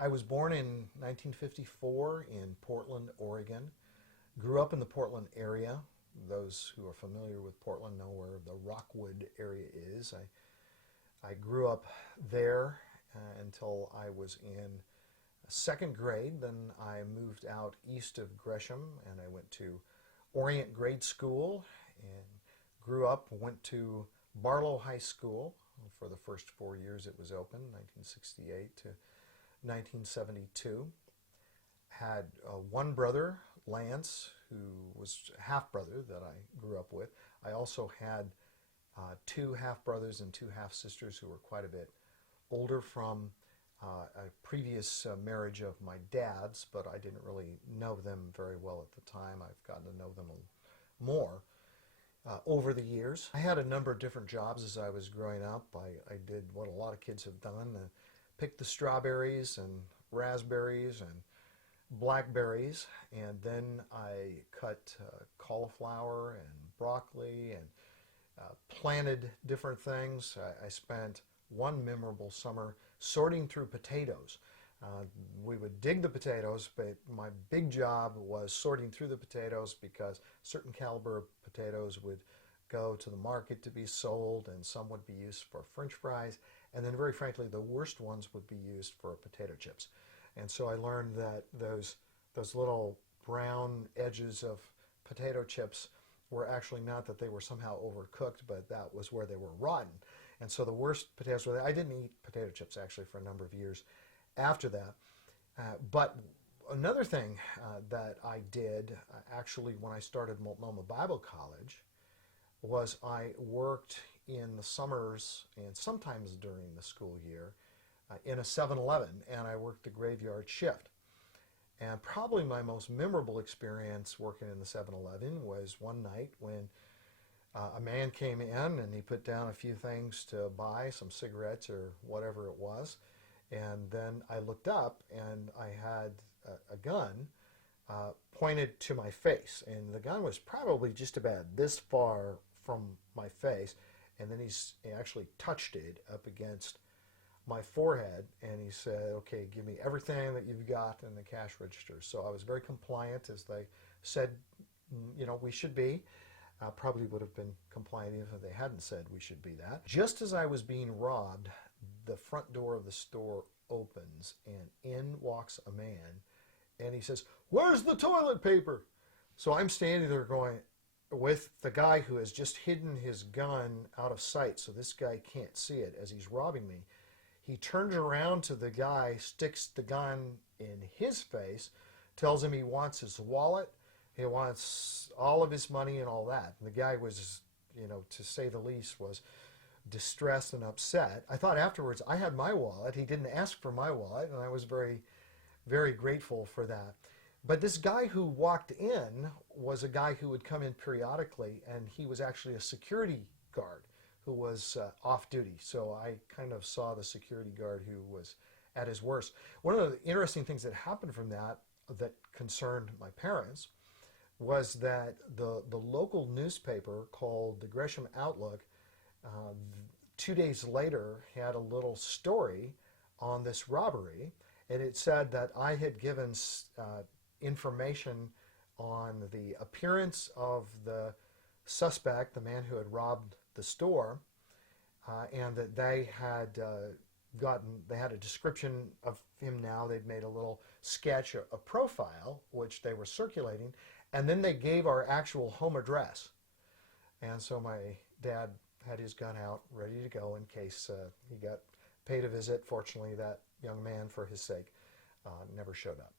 I was born in 1954 in Portland, Oregon. Grew up in the Portland area. Those who are familiar with Portland know where the Rockwood area is. I grew up there until I was in second grade. Then I moved out east of Gresham and I went to Orient Grade School and grew up, went to Barlow High School for the first 4 years it was open, 1968 to 1972. Had one brother, Lance, who was a half-brother that I grew up with. I also had two half-brothers and two half-sisters who were quite a bit older from a previous marriage of my dad's, but I didn't really know them very well at the time. I've gotten to know them more over the years. I had a number of different jobs as I was growing up. I did what a lot of kids have done, picked the strawberries and raspberries and blackberries, and then I cut cauliflower and broccoli and planted different things. I spent one memorable summer sorting through potatoes. We would dig the potatoes, but my big job was sorting through the potatoes because certain caliber of potatoes would go to the market to be sold and some would be used for French fries, and then very frankly the worst ones would be used for potato chips. And so I learned that those little brown edges of potato chips were actually not that they were somehow overcooked, but that was where they were rotten. And so the worst potatoes were, I didn't eat potato chips actually for a number of years after that. But another thing that I did actually when I started Multnomah Bible College was I worked in the summers and sometimes during the school year in a 7-Eleven, and I worked the graveyard shift. And probably my most memorable experience working in the 7-Eleven was one night when a man came in and he put down a few things to buy, some cigarettes or whatever it was, and then I looked up and I had a gun pointed to my face, and the gun was probably just about this far from my face, and then he actually touched it up against my forehead, and he said, okay, give me everything that you've got in the cash register. So I was very compliant, as they said, we should be. Probably would have been compliant even if they hadn't said we should be that. Just as I was being robbed, the front door of the store opens, and in walks a man, and he says, "Where's the toilet paper?" So I'm standing there going, with the guy who has just hidden his gun out of sight, so this guy can't see it as he's robbing me. He turns around to the guy, sticks the gun in his face, tells him he wants his wallet, he wants all of his money and all that. And the guy was, to say the least, was distressed and upset. I thought afterwards I had my wallet. He didn't ask for my wallet, and I was very, very grateful for that. But this guy who walked in was a guy who would come in periodically, and he was actually a security guard who was off duty. So I kind of saw the security guard who was at his worst. One of the interesting things that happened from that concerned my parents was that the local newspaper called the Gresham Outlook 2 days later had a little story on this robbery, and it said that I had given information on the appearance of the suspect, the man who had robbed the store, and that they had a description of him now. They'd made a little sketch, a profile, which they were circulating, and then they gave our actual home address. And so my dad had his gun out, ready to go in case he got paid a visit. Fortunately, that young man, for his sake, never showed up.